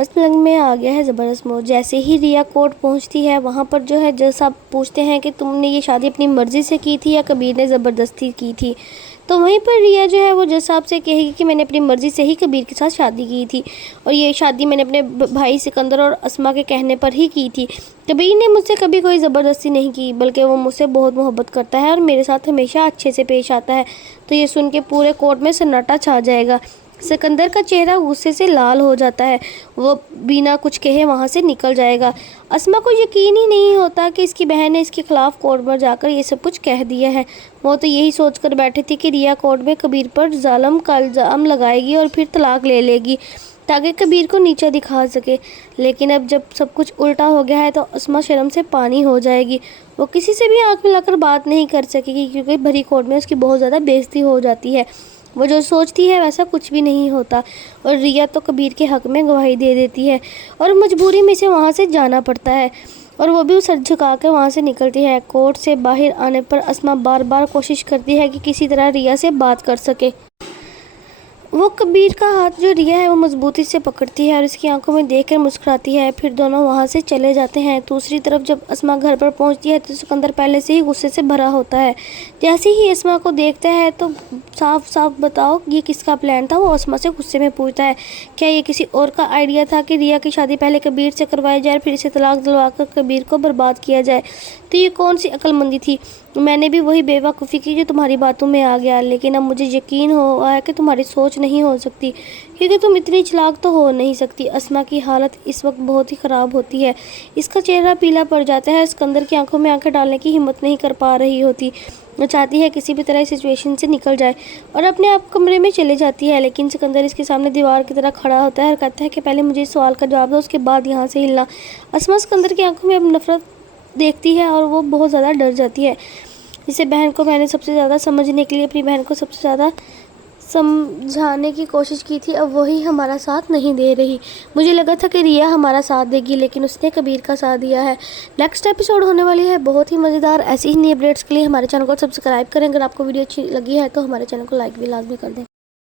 मसलंग में आ गया है ज़बरदस्त मोड़। जैसे ही रिया कोर्ट पहुंचती है वहां पर जो है जज साहब पूछते हैं कि तुमने ये शादी अपनी मर्ज़ी से की थी या कबीर ने ज़बरदस्ती की थी। तो वहीं पर रिया जो है वो जज साहब से कहेगी कि मैंने अपनी मर्ज़ी से ही कबीर के साथ शादी की थी और ये शादी मैंने अपने भाई सिकंदर और अस्मा के कहने पर ही की थी। कबीर ने मुझसे कभी कोई ज़बरदस्ती नहीं की, बल्कि वो मुझसे बहुत मोहब्बत करता है और मेरे साथ हमेशा अच्छे से पेश आता है। तो ये सुन के पूरे कोर्ट में सन्नाटा छा जाएगा। सिकंदर का चेहरा गुस्से से लाल हो जाता है, वो बिना कुछ कहे वहाँ से निकल जाएगा। अस्मा को यकीन ही नहीं होता कि इसकी बहन ने इसके खिलाफ़ कोर्ट पर जाकर ये सब कुछ कह दिया है। वो तो यही सोचकर बैठी थी कि रिया कोर्ट में कबीर पर जालिम का इल्ज़ाम लगाएगी और फिर तलाक ले लेगी ताकि कबीर को नीचा दिखा सके। लेकिन अब जब सब कुछ उल्टा हो गया है तो अस्मा शर्म से पानी हो जाएगी। वो किसी से भी आँख मिलाकर बात नहीं कर सकेगी क्योंकि भरी कोर्ट में उसकी बहुत ज़्यादा बेइज्जती हो जाती है। वो जो सोचती है वैसा कुछ भी नहीं होता और रिया तो कबीर के हक़ में गवाही दे देती है और मजबूरी में से वहाँ से जाना पड़ता है और वो भी सर झुका कर वहाँ से निकलती है। कोर्ट से बाहर आने पर अस्मा बार बार कोशिश करती है कि किसी तरह रिया से बात कर सके। वो कबीर का हाथ जो रिया है वो मजबूती से पकड़ती है और इसकी आंखों में देखकर मुस्कुराती है। फिर दोनों वहाँ से चले जाते हैं। दूसरी तरफ जब अस्मा घर पर पहुँचती है तो सिकंदर पहले से ही गुस्से से भरा होता है। जैसे ही अस्मा को देखता है तो साफ साफ बताओ ये किसका प्लान था, वो अस्मा से गुस्से में पूछता है। क्या ये किसी और का आइडिया था कि रिया की शादी पहले कबीर से करवाई जाए फिर इसे तलाक दिलवा कर कबीर को बर्बाद किया जाए? तो ये कौन सी अक्लमंदी थी? मैंने भी वही बेवकूफ़ी की जो तुम्हारी बातों में आ गया, लेकिन अब मुझे यकीन हुआ है कि तुम्हारी सोच नहीं हो सकती क्योंकि तुम इतनी चालाक तो हो नहीं सकती। अस्मा की हालत इस वक्त बहुत ही ख़राब होती है, इसका चेहरा पीला पड़ जाता है। सिकंदर की आंखों में आंखें डालने की हिम्मत नहीं कर पा रही होती। वो चाहती है किसी भी तरह इस सिचुएशन से निकल जाए और अपने आप कमरे में चले जाती है, लेकिन सिकंदर इसके सामने दीवार की तरह खड़ा होता है और कहता है कि पहले मुझे इस सवाल का जवाब दो, उसके बाद यहाँ से हिलना। अस्मा सिकंदर की आंखों में अब नफरत देखती है और वो बहुत ज़्यादा डर जाती है। जिसे बहन को मैंने सबसे ज़्यादा समझने के लिए अपनी बहन को सबसे ज़्यादा समझाने की कोशिश की थी, अब वही हमारा साथ नहीं दे रही। मुझे लगा था कि रिया हमारा साथ देगी, लेकिन उसने कबीर का साथ दिया है। नेक्स्ट एपिसोड होने वाली है बहुत ही मज़ेदार। ऐसी ही नई अपडेट्स के लिए हमारे चैनल को सब्सक्राइब करें। अगर आपको वीडियो अच्छी लगी है तो हमारे चैनल को लाइक भी लाजमी कर दें।